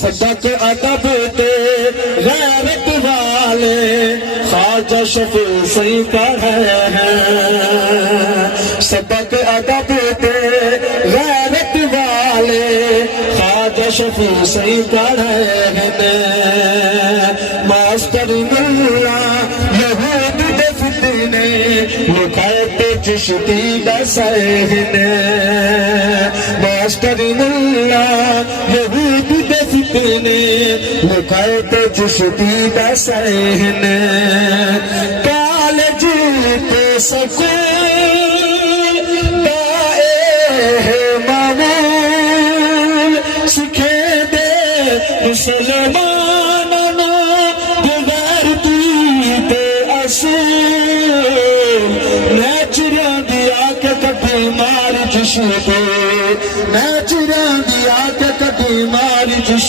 صدق ادب تے غیرت والے خواجہ شفیع صحیح پڑھے ہیں، صدق ادب تے غیرت والے خواجہ شفیع صحیح پڑھے ہیں۔ ماسٹر ملا یہود دے فتنے لکھائے چشتی دسے نے، ماسٹر ملا یہود دے فتنے لکھائے چشتی دسے نے۔ کالج تے سکول دائے معمول سکھے دے مسلمانوں غیرتی تے اصول، نیچراں دی آکے کٹی ماری جشن کو، نیچراں دی آکے کٹی ماری جشن